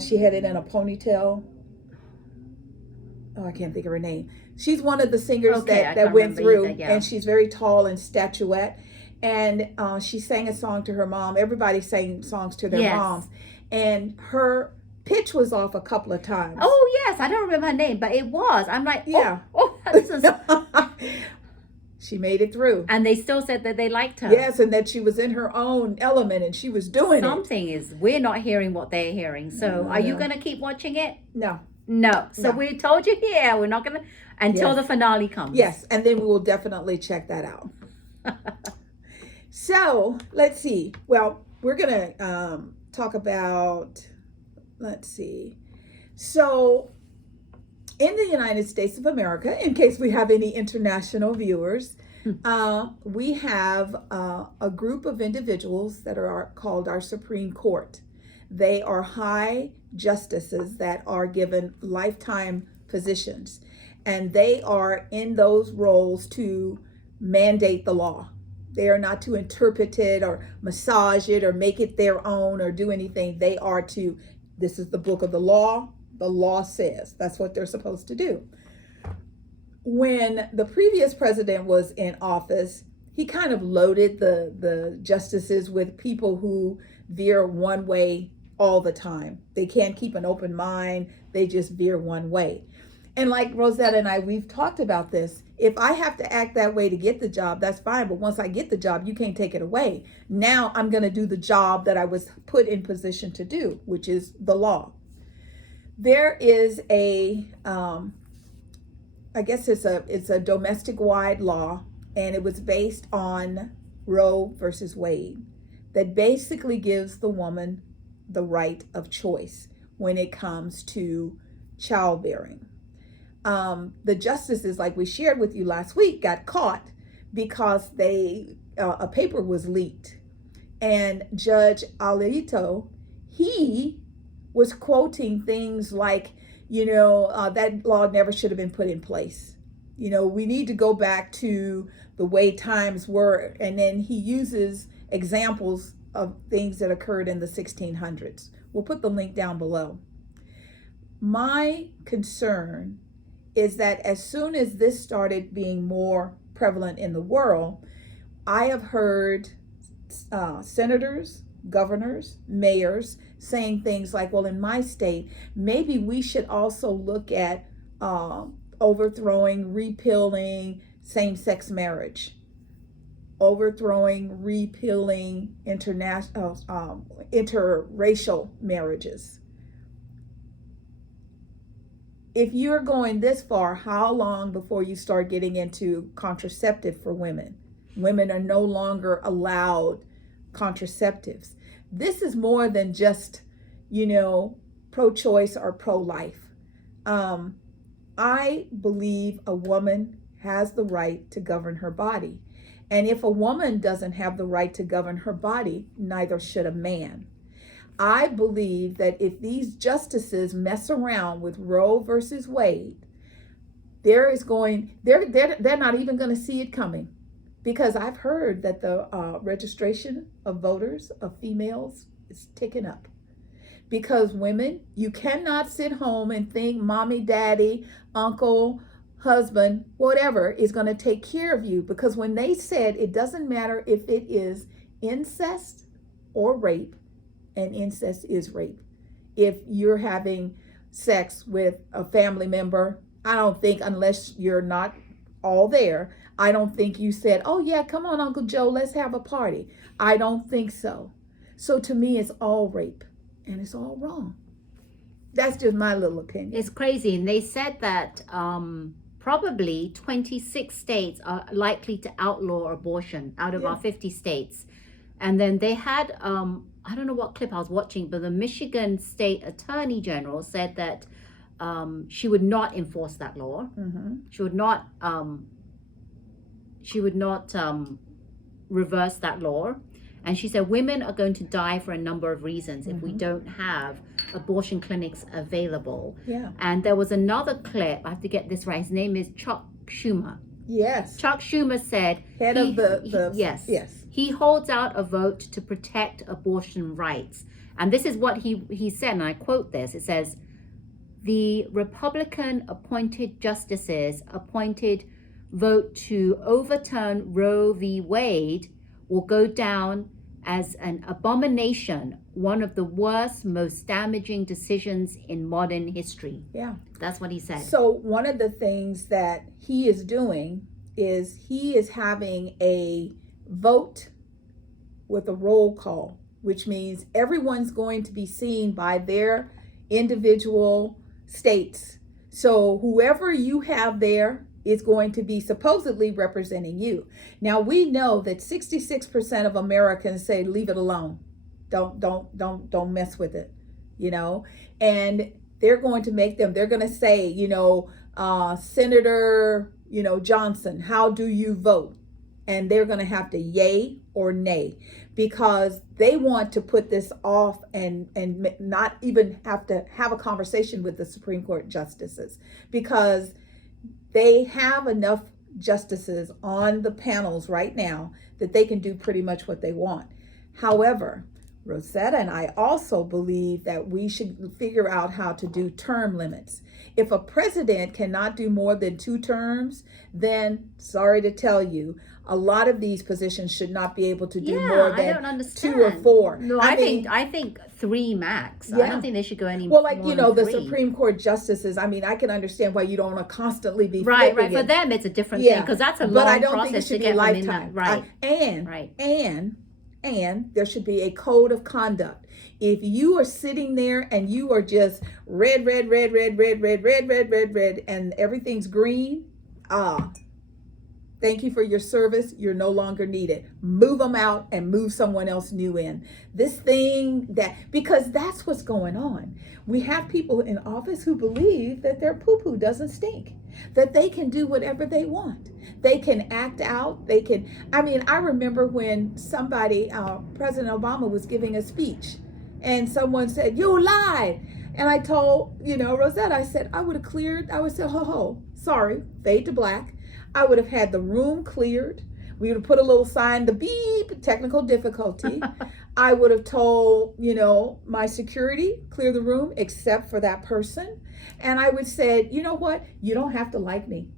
She had it in a ponytail. Oh, I can't think of her name. She's one of the singers that went through, and she's very tall and statuette. And she sang a song to her mom. Everybody sang songs to their moms, and her pitch was off a couple of times. Oh yes, I don't remember her name, but it was. I'm like, this is. She made it through, and they still said that they liked her. Yes, and that she was in her own element, and she was doing we're not hearing what they're hearing. So, are you going to keep watching it? No. So we told you here we're not going to until the finale comes. Yes, and then we will definitely check that out. So let's see. Well, we're going to talk about. Let's see. So, in the United States of America, in case we have any international viewers, we have a group of individuals that are called our Supreme Court. They are high justices that are given lifetime positions, and they are in those roles to mandate the law. They are not to interpret it or massage it or make it their own or do anything. They are to. This is the book of the law. The law says that's what they're supposed to do. When the previous president was in office, he kind of loaded the justices with people who veer one way all the time. They can't keep an open mind. They just veer one way. And like Rosetta and I, we've talked about this. If I have to act that way to get the job, that's fine. But once I get the job, you can't take it away. Now I'm going to do the job that I was put in position to do, which is the law. There is I guess it's a domestic wide law, and it was based on Roe versus Wade, that basically gives the woman the right of choice when it comes to childbearing. The justices, like we shared with you last week, got caught because a paper was leaked, and Judge Alito, he was quoting things like, that law never should have been put in place. We need to go back to the way times were, and then he uses examples of things that occurred in the 1600s. We'll put the link down below. My concern is that as soon as this started being more prevalent in the world, I have heard senators, governors, mayors saying things like, well, in my state, maybe we should also look at overthrowing, repealing same-sex marriage, overthrowing, repealing interracial marriages. If you're going this far, how long before you start getting into contraceptive for women? Women are no longer allowed contraceptives. This is more than just, pro-choice or pro-life. I believe a woman has the right to govern her body. And if a woman doesn't have the right to govern her body, neither should a man. I believe that if these justices mess around with Roe versus Wade, they're not even going to see it coming, because I've heard that the registration of voters of females is ticking up. Because women, you cannot sit home and think mommy, daddy, uncle, husband, whatever is going to take care of you. Because when they said it doesn't matter if it is incest or rape, and incest is rape. If you're having sex with a family member, I don't think, unless you're not all there, I don't think you said, oh yeah, come on, Uncle Joe, let's have a party. I don't think so. So to me, it's all rape, and it's all wrong. That's just my little opinion. It's crazy. And they said that probably 26 states are likely to outlaw abortion out of our 50 states. And then they had, I don't know what clip I was watching, but the Michigan State Attorney General said that she would not enforce that law. Mm-hmm. She would not reverse that law. And she said women are going to die for a number of reasons if we don't have abortion clinics available. Yeah. And there was another clip, I have to get this right, his name is Chuck Schumer. Yes. Chuck Schumer said head of the yes. Yes. He holds out a vote to protect abortion rights. And this is what he said, and I quote this. It says, the Republican appointed justices appointed vote to overturn Roe v. Wade will go down as an abomination, one of the worst, most damaging decisions in modern history. Yeah. That's what he said. So one of the things that he is doing is he is having a vote with a roll call, which means everyone's going to be seen by their individual states. So whoever you have there is going to be supposedly representing you. Now we know that 66% of Americans say leave it alone. Don't mess with it, you know. And they're going to make them, they're going to say, you know, Senator, you know, Johnson, how do you vote? And they're going to have to yay or nay, because they want to put this off and not even have to have a conversation with the Supreme Court justices, because they have enough justices on the panels right now that they can do pretty much what they want. However, Rosetta and I also believe that we should figure out how to do term limits. If a president cannot do more than 2 terms, then sorry to tell you, a lot of these positions should not be able to do more than 2 or 4. No, I think 3 max. Yeah. I don't think they should go any well, like, more you know, than the 3. Supreme Court justices, I mean, I can understand why you don't want to constantly be right. flipping For it. them, it's a different thing, because that's a long but I don't process think it should to be get them in lifetime. right. And there should be a code of conduct. If you are sitting there and you are just red, and everything's green, thank you for your service. You're no longer needed. Move them out and move someone else new in. This thing because that's what's going on. We have people in office who believe that their poo-poo doesn't stink, that they can do whatever they want. They can act out. I remember when somebody, President Obama was giving a speech, and someone said, you lied. And I told, Rosetta, I said, I would have said, sorry, fade to black. I would have had the room cleared. We would have put a little sign, the beep, technical difficulty. I would have told, my security, clear the room except for that person. And I would say, you know what? You don't have to like me.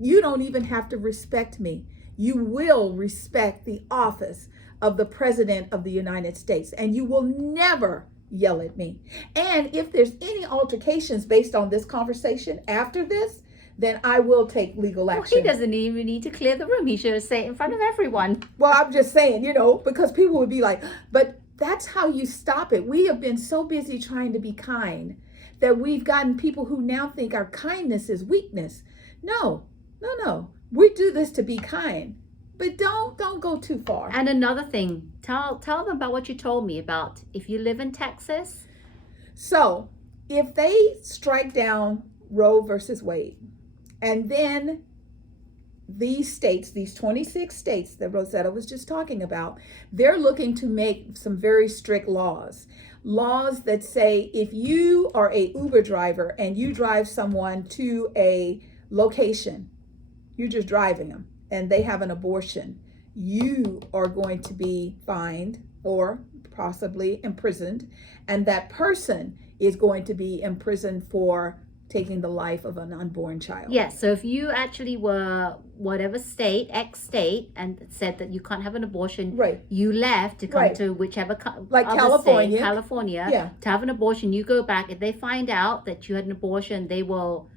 You don't even have to respect me. You will respect the office of the President of the United States, and you will never yell at me. And if there's any altercations based on this conversation after this, then I will take legal action. Well, he doesn't even need to clear the room. He should have said it in front of everyone. Well, I'm just saying, because people would be like, but that's how you stop it. We have been so busy trying to be kind that we've gotten people who now think our kindness is weakness. No. We do this to be kind, but don't go too far. And another thing, tell them about what you told me about if you live in Texas. So if they strike down Roe versus Wade, and then these states, these 26 states that Rosetta was just talking about, they're looking to make some very strict laws. Laws that say if you are a Uber driver and you drive someone to a location, you're just driving them, and they have an abortion, you are going to be fined or possibly imprisoned, and that person is going to be imprisoned for taking the life of an unborn child. Yes, so if you actually were whatever state, X state, and said that you can't have an abortion, Right. you left to come Right. to whichever Like other California. state, California, Yeah. to have an abortion, you go back. If they find out that you had an abortion, they will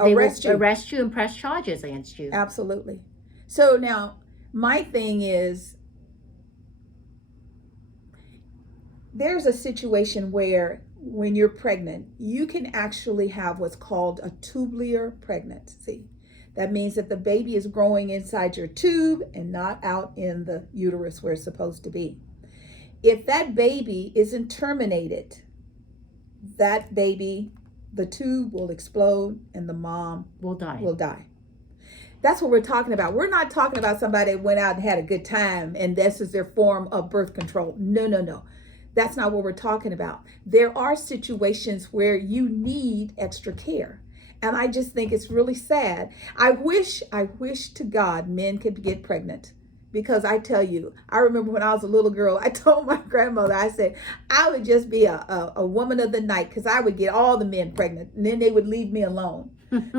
Arrest you. arrest you and press charges against you. Absolutely. So now, my thing is, there's a situation where when you're pregnant, you can actually have what's called a tubular pregnancy. That means that the baby is growing inside your tube and not out in the uterus where it's supposed to be. If that baby isn't terminated, that baby, the tube will explode and the mom will die. That's what we're talking about. We're not talking about somebody that went out and had a good time and this is their form of birth control. No. That's not what we're talking about. There are situations where you need extra care. And I just think it's really sad. I wish to God men could get pregnant. Because I tell you, I remember when I was a little girl, I told my grandmother, I said, I would just be a woman of the night because I would get all the men pregnant and then they would leave me alone.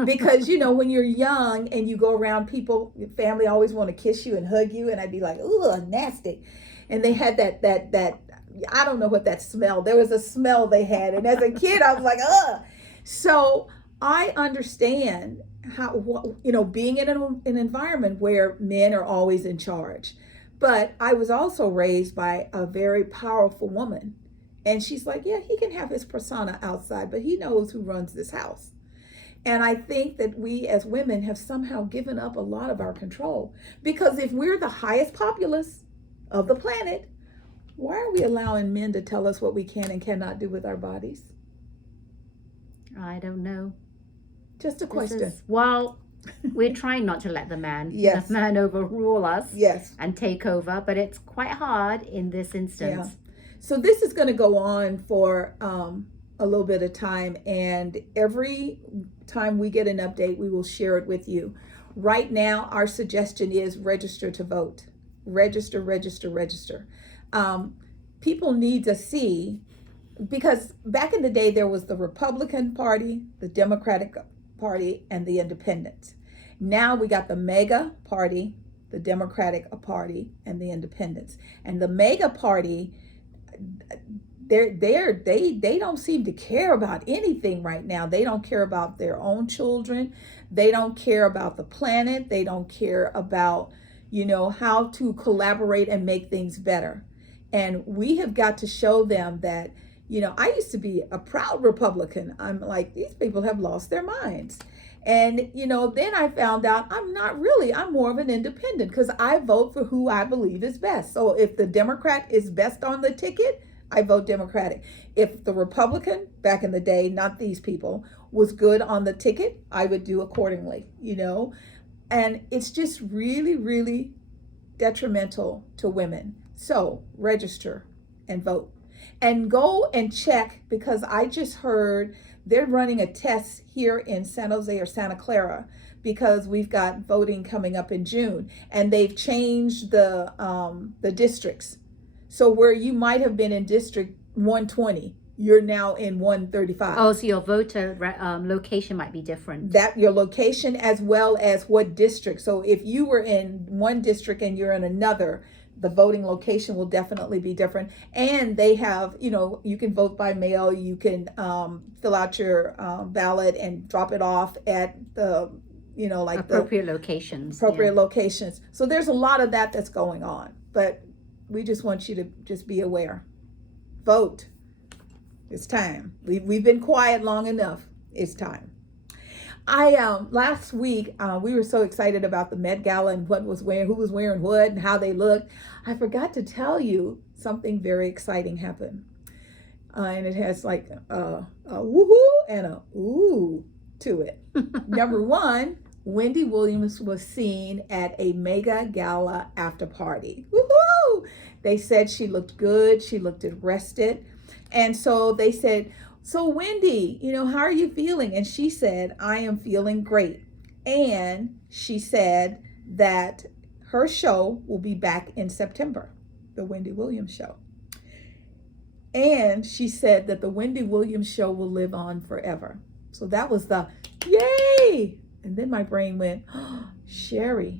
Because, when you're young and you go around people, your family always want to kiss you and hug you. And I'd be like, ugh, nasty. And they had that I don't know what that smell. There was a smell they had. And as a kid, I was like, ugh. So I understand how, being in an environment where men are always in charge. But I was also raised by a very powerful woman. And she's like, yeah, he can have his persona outside, but he knows who runs this house. And I think that we as women have somehow given up a lot of our control. Because if we're the highest populace of the planet, why are we allowing men to tell us what we can and cannot do with our bodies? I don't know. Just a question. We're trying not to let the man overrule us and take over, but it's quite hard in this instance. Yeah. So this is going to go on for a little bit of time, and every time we get an update, we will share it with you. Right now, our suggestion is register to vote. Register. People need to see, because back in the day, there was the Republican Party, the Democratic Party, and the Independents. Now we got the MAGA Party, the Democratic Party, and the Independents. And the MAGA Party, they don't seem to care about anything right now. They don't care about their own children. They don't care about the planet. They don't care about, how to collaborate and make things better. And we have got to show them that, I used to be a proud Republican. I'm like, these people have lost their minds. And, then I found out I'm not really. I'm more of an independent because I vote for who I believe is best. So if the Democrat is best on the ticket, I vote Democratic. If the Republican, back in the day, not these people, was good on the ticket, I would do accordingly, And it's just really, really detrimental to women. So register and vote. And go and check, because I just heard they're running a test here in San Jose or Santa Clara, because we've got voting coming up in June, and they've changed the districts. So where you might have been in District 120, you're now in 135. Oh, so your voter location might be different. That your location as well as what district. So if you were in one district and you're in another, the voting location will definitely be different. And they have, you can vote by mail. You can fill out your ballot and drop it off at the, appropriate locations. Appropriate locations. So there's a lot of that's going on. But we just want you to just be aware. Vote. It's time. We've been quiet long enough. It's time. Last week we were so excited about the Met Gala and who was wearing what and how they looked. I forgot to tell you something very exciting happened, and it has a woohoo and a ooh to it. Number one, Wendy Williams was seen at a mega gala after party. Woohoo! They said she looked good, she looked rested. And so they said, "So Wendy, how are you feeling?" And she said, "I am feeling great." And she said that her show will be back in September, the Wendy Williams show. And she said that the Wendy Williams show will live on forever. So that was the yay. And then my brain went, oh, Sherry.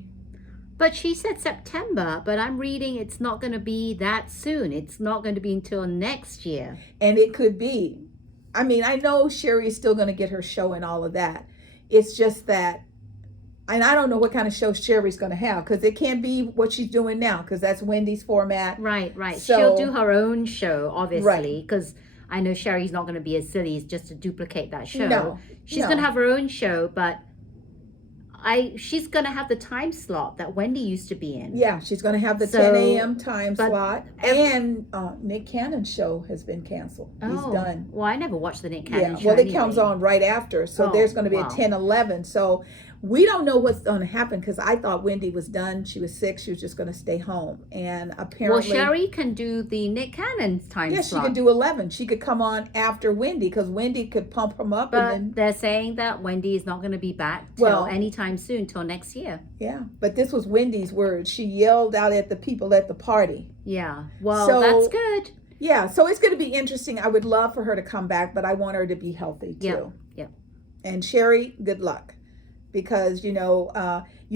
But she said September, but I'm reading it's not going to be that soon. It's not going to be until next year. And it could be. I mean, I know Sherry is still going to get her show and all of that. It's just that, and I don't know what kind of show Sherry's going to have, because it can't be what she's doing now, because that's Wendy's format. Right. So, she'll do her own show, obviously, right. because I know Sherry's not going to be as silly as just to duplicate that show. No, she's going to have her own show, but she's going to have the time slot that Wendy used to be in. Yeah, she's going to have the 10 a.m. time slot. And Nick Cannon's show has been canceled. He's done. Well, I never watched the Nick Cannon show. Well, it comes on right after. So there's going to be a 10-11. So we don't know what's going to happen, because I thought Wendy was done. She was sick. She was just going to stay home. And apparently... Well, Sherry can do the Nick Cannon time slot. Yeah, she could do 11. She could come on after Wendy, because Wendy could pump him up. But and then... they're saying that Wendy is not going to be back till anytime soon, till next year. Yeah, but this was Wendy's words. She yelled out at the people at the party. Yeah, well, that's good. Yeah, so it's going to be interesting. I would love for her to come back, but I want her to be healthy too. Yeah. And Sherry, good luck. Because, you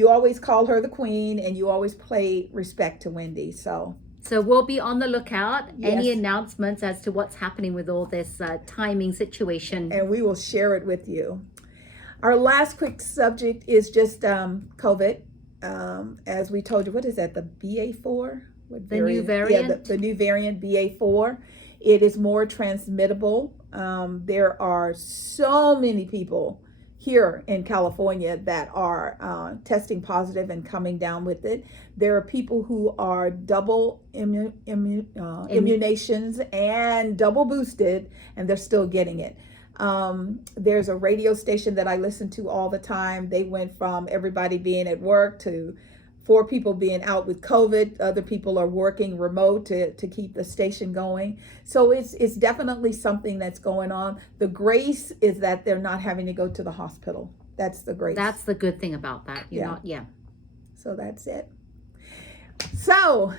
always call her the queen, and you always pay respect to Wendy. So we'll be on the lookout. Yes. Any announcements as to what's happening with all this timing situation. And we will share it with you. Our last quick subject is just COVID. As we told you, what is that, the BA4? New variant? Yeah, the new variant, BA4. It is more transmittable. There are so many people here in California that are testing positive and coming down with it. There are people who are double immunizations and double boosted, and they're still getting it. There's a radio station that I listen to all the time. They went from everybody being at work to 4 people being out with COVID. Other people are working remote to keep the station going. So it's definitely something that's going on. The grace is that they're not having to go to the hospital. That's the grace. That's the good thing about that. So that's it. So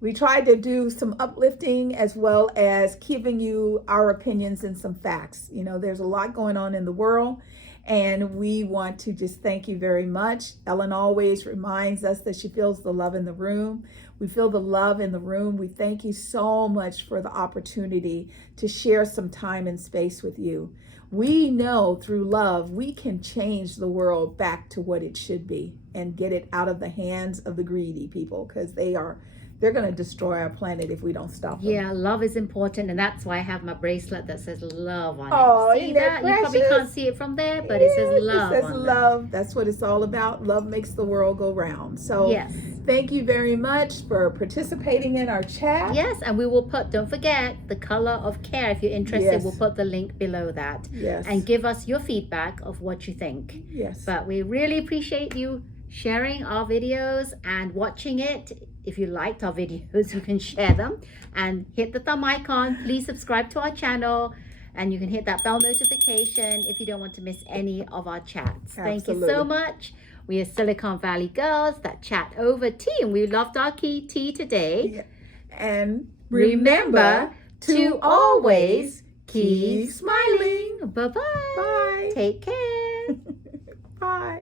we tried to do some uplifting as well as giving you our opinions and some facts. There's a lot going on in the world, and we want to just thank you very much. Ellen always reminds us that she feels the love in the room. We feel the love in the room. We thank you so much for the opportunity to share some time and space with you. We know through love, we can change the world back to what it should be and get it out of the hands of the greedy people, because they're going to destroy our planet if we don't stop them. Yeah, love is important, and that's why I have my bracelet that says love on it. Oh, see that? You probably can't see it from there, but it says love. It says love. That's what it's all about. Love makes the world go round. So yes. Thank you very much for participating in our chat. Yes, and we will put, don't forget, the color of care. If you're interested, Yes. we'll put the link below that. Yes. And give us your feedback of what you think. Yes. But we really appreciate you sharing our videos and watching it. If you liked our videos, you can share them and hit the thumb icon. Please subscribe to our channel, and you can hit that bell notification if you don't want to miss any of our chats. Thank you so much. We are Silicon Valley girls that chat over tea, and we loved our tea today. Yeah. And remember to always keep smiling. Bye-bye. Bye. Take care. Bye.